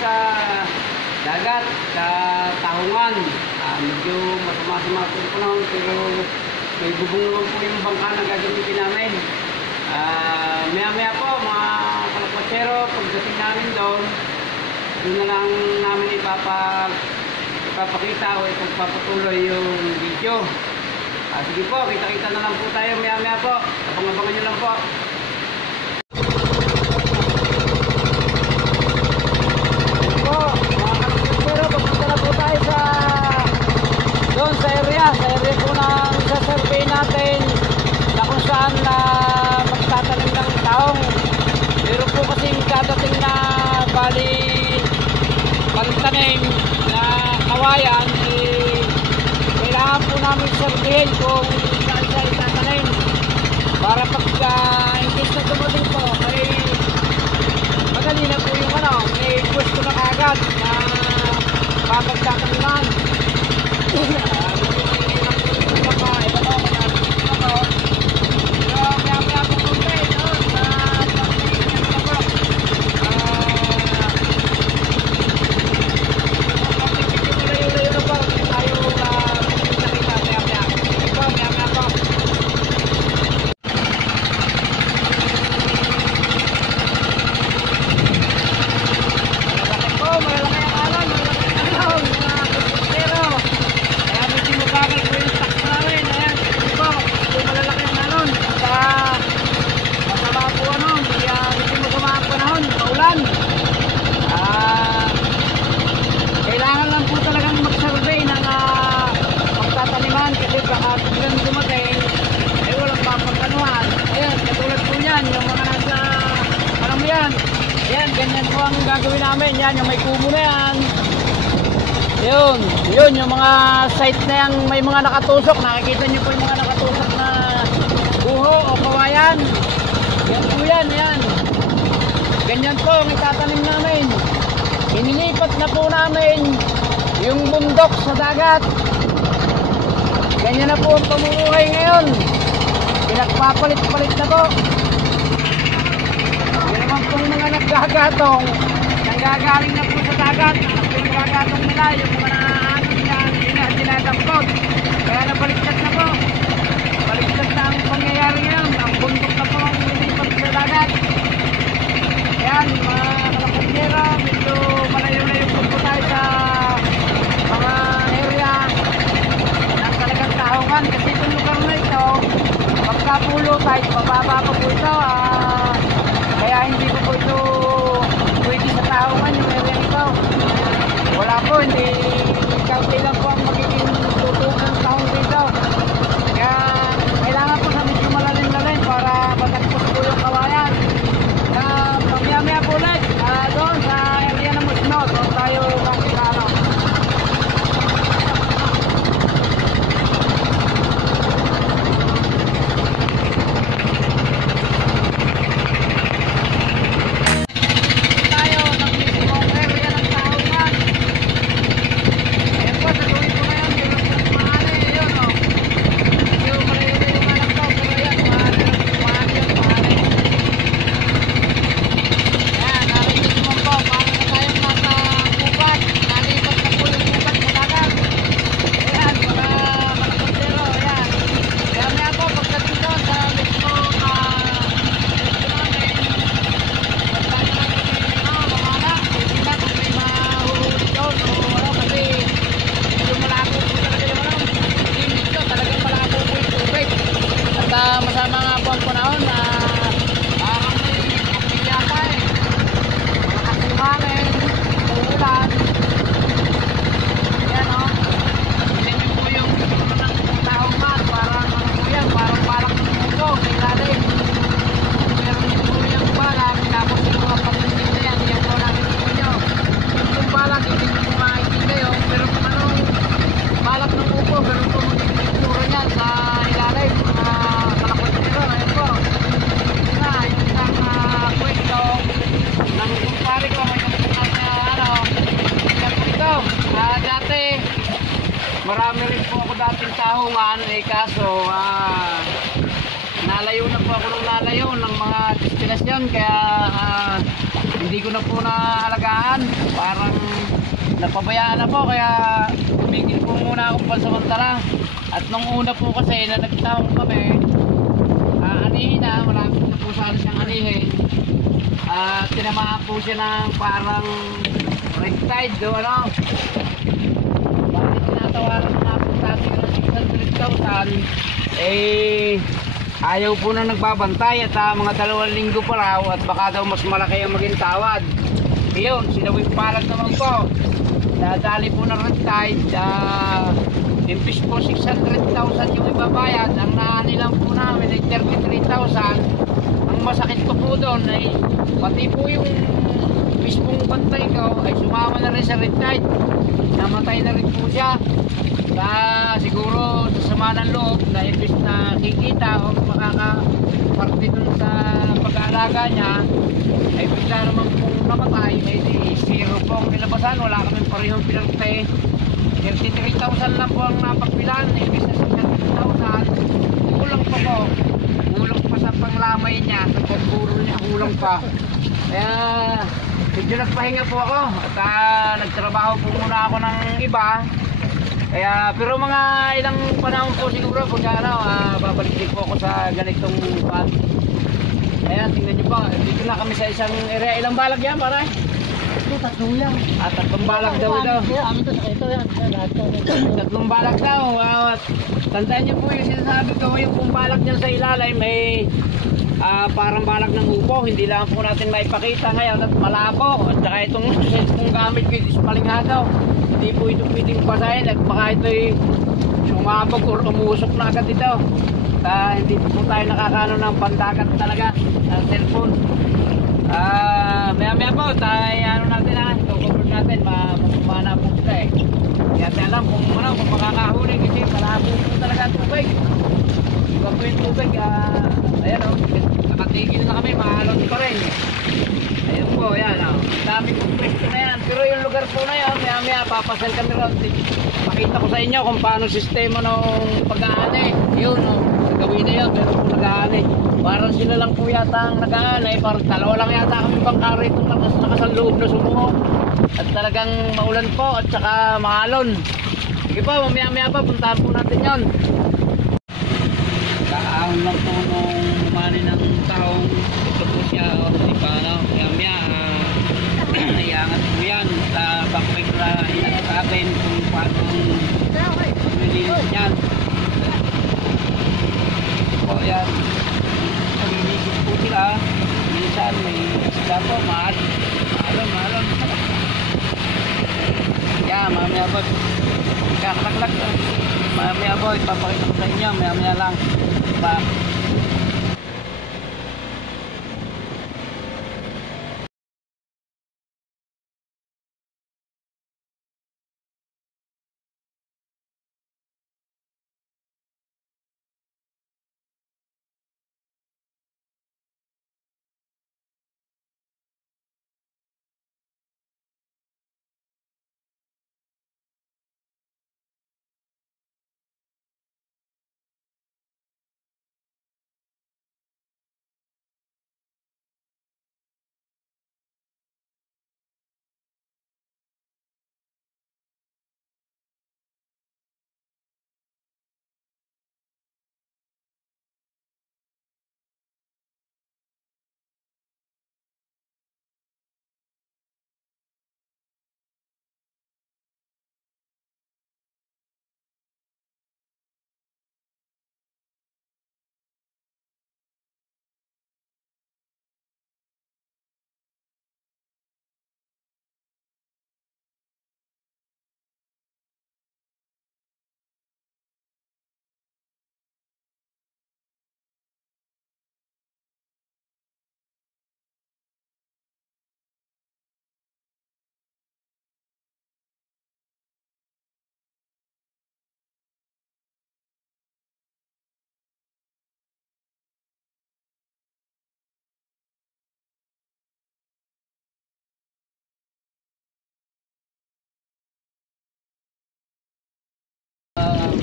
sa dagat, sa Tahungan. Medyo masama-sama po yung panahon, pero may bubong naman po yung bangka na gagamitin namin. Maya-maya po mga kalapasero, pagdating namin doon na lang namin ipapakita o ipagpapatuloy yung video. Sige po, kita-kita na lang po tayo maya-maya po. Abang-abangan nyo lang po. Po, mga kalapasero, papunta na po tayo doon sa area po ng isa-survey natin na kung saan magtatanim ng taong. Meron po kasing dadating na pagtanim na kawayan, kailangan po namin surveyin kung saan siya itatanim para pagka in case na dumating po ay madali na po yung may pwesto na agad na papagtataniman. Ganyan po ang gagawin namin. Yan, yung may kubo na yan. Yun yung mga site na yan, may mga nakatusok. Nakikita nyo po yung mga nakatusok na buho o kawayan. Yan po yan. Ganyan po ang itatanim namin. Inilipat na po namin yung bundok sa dagat. Ganyan na po ang pamumuhay ngayon. Pinagpapalit-palit na po. Kung mga naggagatong, nanggagaling na po sa dagat, pinagagatong nila, yung mga naaagos yan, yun na dinadampot. Kaya nabaliktad na po. Baliktad na ang pangyayari ngayon. Ang bundok na po ang nilipat sa dagat. Yan, mga kalapasero, medyo malayo-layo po tayo sa mga area ng talagang Tahungan. Kasi itong lugar na ito, pagkapulo kahit mababa pa po ito, kaya hindi ko po ito pwede sa Tahungan yung area ito. Wala po, hindi kaunti lang po ang magiging tutukan ng taong dito. Kaya kailangan po sa medyo malalim-lalim para matagpos po yung kawayan. Pamiyamaya po ulit doon sa area ng Musno. Doon tayo makikano. Masama nga po ang panahon na parang may kapilya pa malakas yung hangin, uulan. Yan Tingnan po yung ng Tahungan, parang parang balak ng mundo, may lalim. Meron din po yung balak, tapos yung mga pagdating na yan po natin po nyo. Yung balak, hindi po makikita yun, pero kung balak ng upo, meron po magiging itsura niyan sa ilalim. Ayun po. Yung isang kwento ng kumpare ko, may kapitan na yan po ito. Dati, marami rin po ako dating Tahungan, kaso nalayo na po ako ng mga destinasyon, kaya hindi ko na po naalagaan. Parang napabayaan na po, kaya tumigil po muna akong pansamantala. At nung una po kasi na nagtawag kami, anihin na, marami na po sana siyang anihin. Tinamaan po siya ng parang red tide do, ano. Bakit tinatawaran na po dati ng 600,000, ayaw po na nagbabantay at mga 2 linggo pa raw at baka daw mas malaki ang maging tawad. Iyon, sinawing palad naman po. Nadali po ng red tide, imbis po 600,000 yung ibabayad, ang naani lang po namin ay 33,000. Ang masakit ko po doon ay pati po yung mismong bantay ko ay sumama na rin sa red tide. Namatay na rin po siya. Siguro sa sama ng loob na imbis na kikita o makakaparte dun sa pag-aalaga niya, ay bigla naman pong namatay. Ay di zero po ang nilabasan, wala kami parehong pinarte. 33,000 lang po ang napagbilan, imbis na 600,000. Kulang pa po, kulang pa sa panglamay niya, sa pagpuro niya kulang pa. Kaya medyo nagpahinga po ako at nagtrabaho po muna ako ng iba. Kaya pero mga ilang panahon po siguro pag babalik din po ako sa ganitong pan. Ayan, tingnan nyo po, dito na kami sa isang area. Ilang balag yan, pare? Ito, 3 yan. 3 balag daw ito. Amin to, ito yan. 3 balag daw. Tandaan nyo po yung sinasabi ko, yung kung balag niyan sa ilalim may parang balag ng upo. Hindi lang po natin maipakita ngayon at malabo. At saka itong gamit ko, is palingadaw. Hindi po ito pwedeng basahin at baka ito'y sumabog o umusok na agad ito. Hindi po tayo nakakano ng pandagat talaga ng cellphone. Maya po tayo natin cover natin, mamana po kita eh. Kaya tayo alam kung makakahuli kasi malabo po talaga tubig. Iba po yung tubig, ayan nakatigil na kami, mahalon pa rin. Ayan po, yan dami kong pwesto na yan. Pero yung lugar po na yan, maya papasal kami ron. Pakita ko sa inyo kung paano sistema ng pag-aani. Yun gawin na yun, pero kung nag-aani, parang sila lang po yata ang nag-aani. Parang 2 lang yata kami bangka rito nakasaloob na sumuho. At talagang maulan po at saka mahalon. Sige po, mamaya pa puntahan po natin yun. Kaahon lang po nung umani ng taong ito po siya, di ba, maya iangat po yan sa backpack na inat sa atin kung paano nilinis yan. Po yan, pag-inisip po sila, minsan may isda po, maalon. Yan, mamaya po, kakaklak mamaya po, ipapakita ko sa inyo, mamaya lang pa.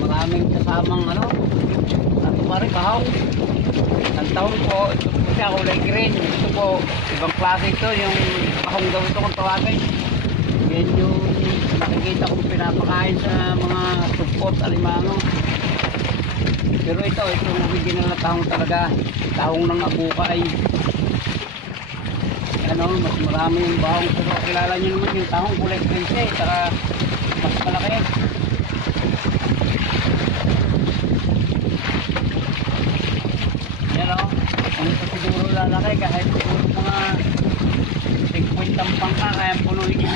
Maraming kasamang kumari, bahaw. Ang taon po, ito po siya kulay green. Ito po, ibang klase ito, yung bahong daw ito kung tawagin. Yan yung nakikita kong pinapakain sa mga supot, alimango. Pero ito original na tahong talaga. Tahong ng abukay. Ano, mas marami yung bahong. Pero kilala nyo naman yung tahong kulay green siya, saka mas malaki. Yan o, kung ito siguro lalaki kahit siguro mga 50 pangka kaya punuin niya.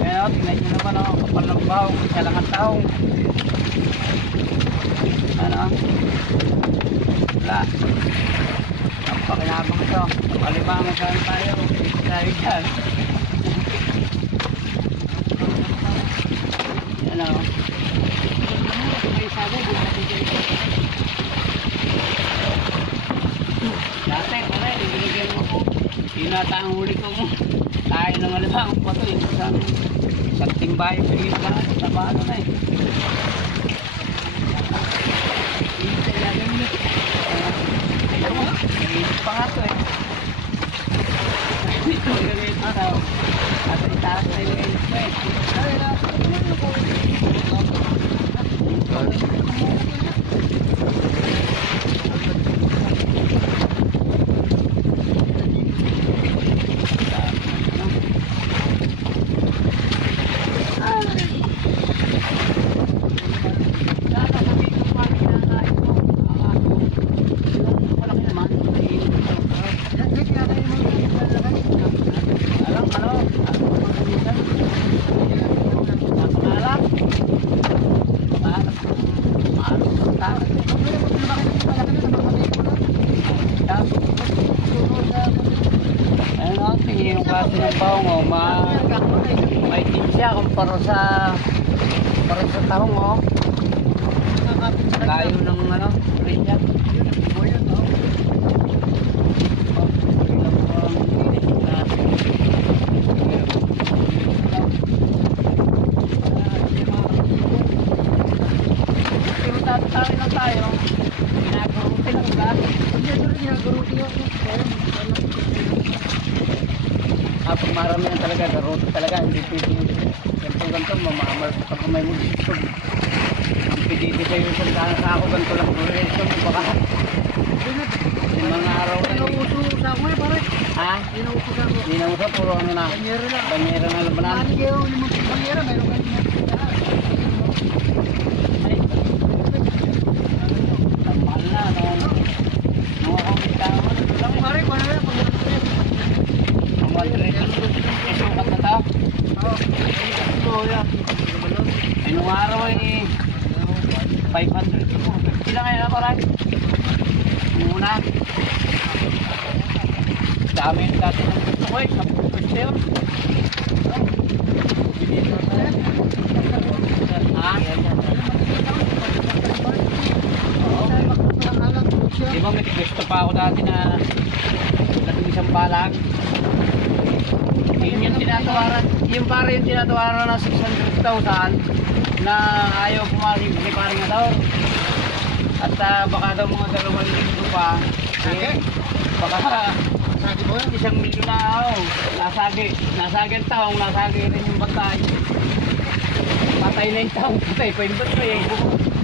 Kaya o, tingnan nyo naman o, kapal ng bahong, isa lang ang tahong. Ano? Wala. Ang pakinabang ito. Palibangan saan tayo. Tayo dyan. Ano? May sabi, dati, pare, binigyan mo ko. Tinata ang huli ko mo. Tayo ng alibangan pa ito. Isang timbay, pinigyan ka na. Taba na eh. Nag-iisip pa nga ito eh. Ito ganit araw. At itaas na yung init pa eh. Ano, tingin yung klase ng bahong o, may tip siya kumpara sa tahong o. Layo ng ano, linya. Tatawin lang tayo. Ginagaruti lang ba? Ginagaruti lang. Pag marami na talaga, garuti talaga. Hindi pwede. Ganto-ganto, mamamal pa kung may mag-isog. Ang piditi kayo sa ako, ganto lang. Baka yung mga araw na yun. Inuuso sa ako eh, pare. Ha? Inuuso sa ako. Hindi na uso, puro ano na. Banyera na. Banyera na labanan. Ano kayo, limang banyera, mayroon kayo niya. Ay, mahal na. Nung ako may tao, ano lang eh. Pare, kung ano yan, pag Ang madrid. Isukat na tao. Oo, yan. Ay, nung araw eh, 500 po. Ilang ngayon na parang? Muna. Dami yung dati ng gusto ko eh. 10 yun. Ha? Di ba may gusto pa ako dati na labing isang palag? Yun yung tinatawaran. Yung para yung tinatawaran ng 600,000 na ayaw pumaling kasi parang nga daw. At baka daw mga 2,000 pa. Eh, baka Sabi mo yan. 1,000,000 na ako. Nasagi ang taong, nasagi rin yung bantay. Patay na yung taong, patay pa yung bantay eh.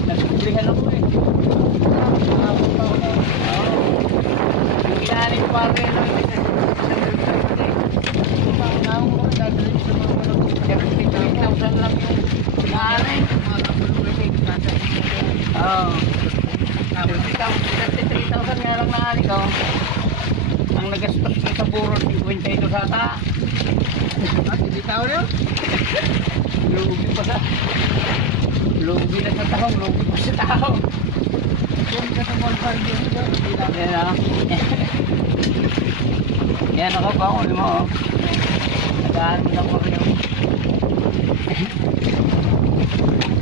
Nagpublihan ako eh. Yung inanin pa rin na may 73,000 lang yung inanin. Oo. 33,000 nga lang naani ko. Ang nagastos ko sa buro, 52 sata. Hindi tao yun? Lugi pa sa... Lugi na sa tahong, lugi pa sa tahong. Kung ka sa ballpark yun, hindi lang. Yan o. Yan ako ba? Uli mo o. Nagaan mo lang mo rin.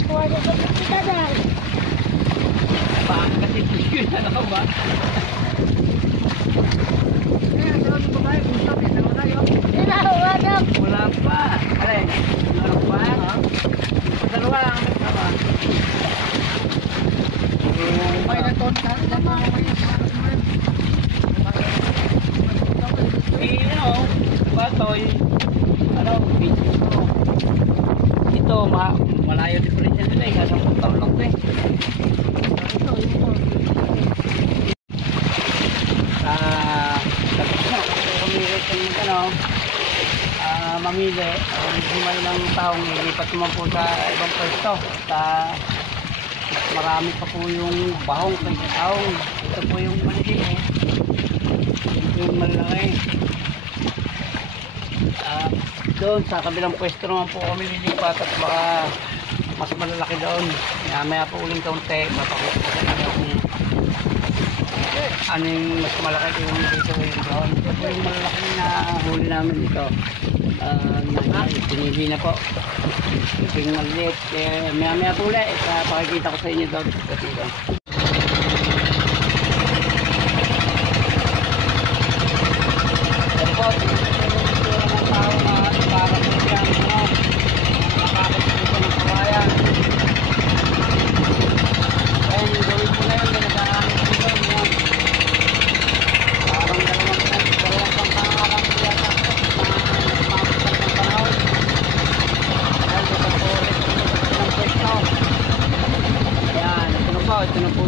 Wala ka sa kita dahil. Paano kasi yun? Ano ka ba? Wala pa. Alin? Wala pa? Dalawa lang ang nagkaba. ano, video ko. Ito, malayo diferensya nila eh. Kasi 10 taon lang ito eh. Ito. Tapos na, kumirit yung ano, mamili. Hindi man lang taong ilipat naman po sa ibang pwesto. Mas marami pa po yung bahong kaysa taong. Ito po yung maliliit. Ito yung malaki. Doon sa kabilang pwesto naman po kami lilipat at baka mas malalaki doon. Maya po uling kaunti. Mapakita ko sa inyo kung ano yung mas malaki yung dito yung doon. Ito po yung malalaki na huli namin dito. Pinili na po. Ito yung maliit. Maya po ulit. Pakikita ko sa inyo doon. Kasi doon. Ito po. Ito na po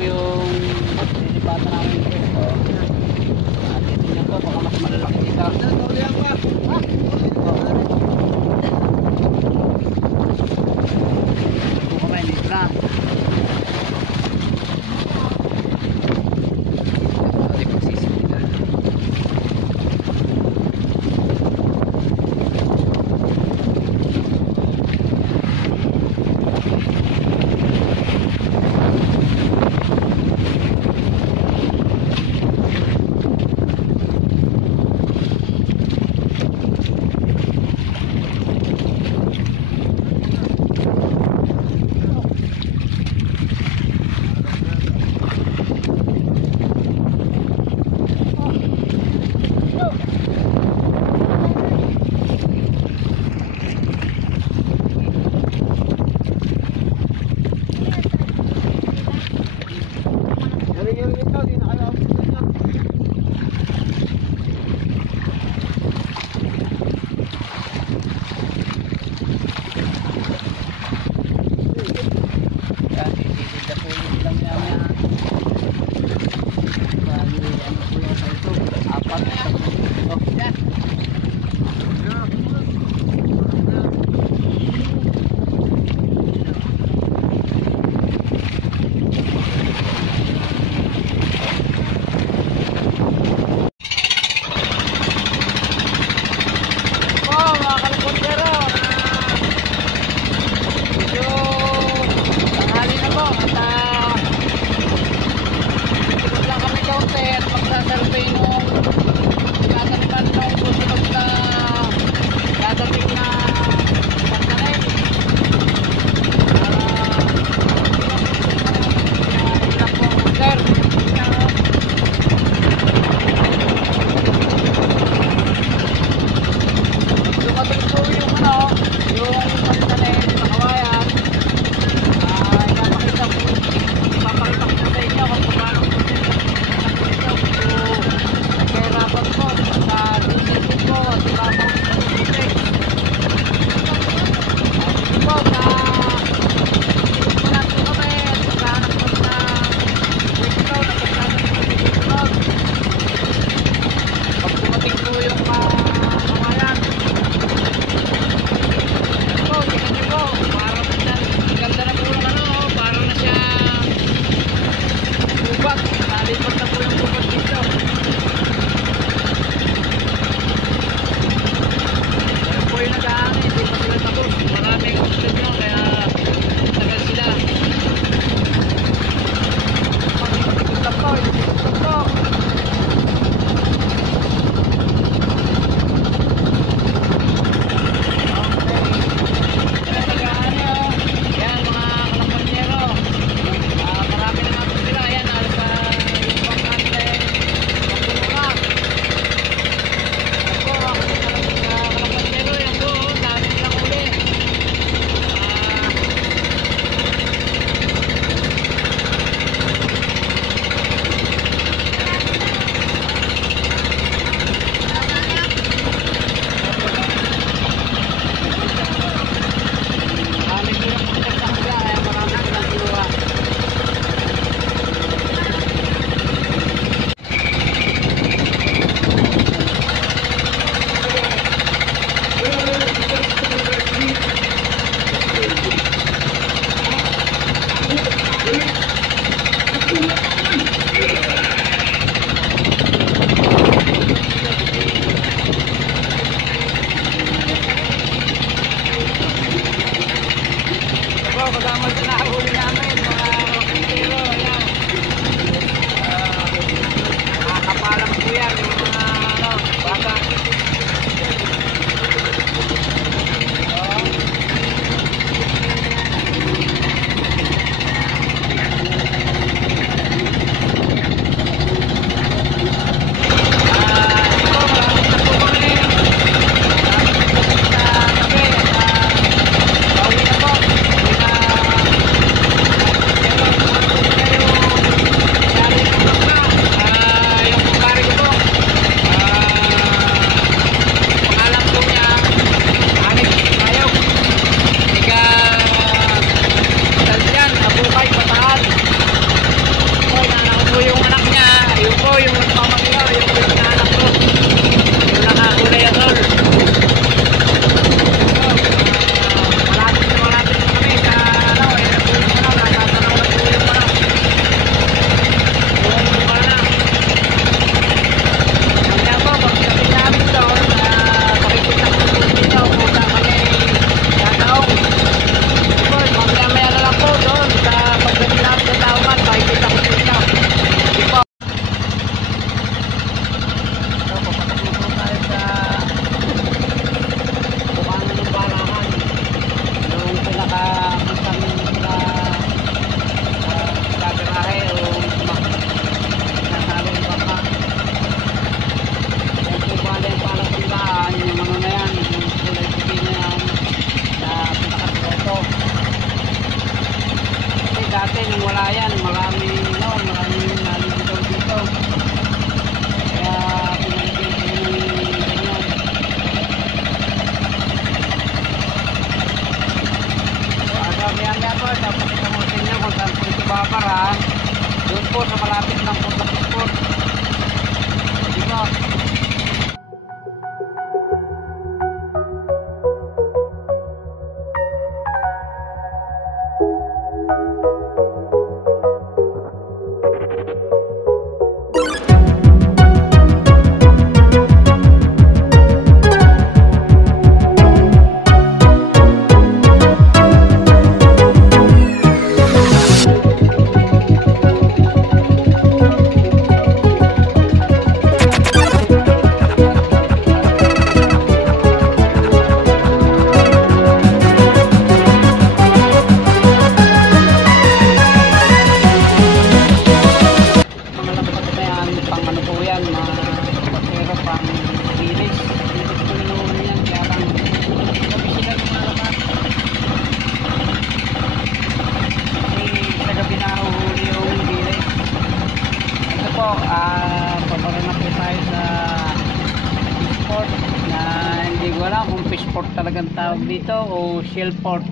port talagang tawag dito o shell port.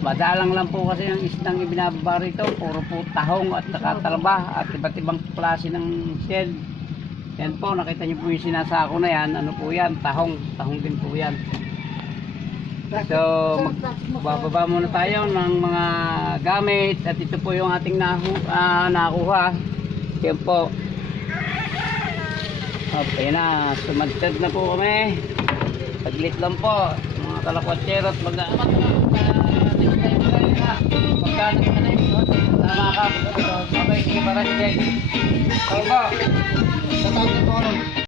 Madalang lang po kasi ang isdang ibinababa rito, puro po tahong at nakatalba at iba't ibang klase ng shell. Yan po, nakita niyo po yung sinasako na yan, ano po yan, tahong din po yan. So, bababa muna tayo ng mga gamit at ito po yung ating nakuha. Yan po. Okay na, sumagtad na po kami. Saglit lang po, mga kalakwatsero at magkano ka na yun? Tama ka. Okay, sige para si Jay. Okay po. Tatawag ko ano.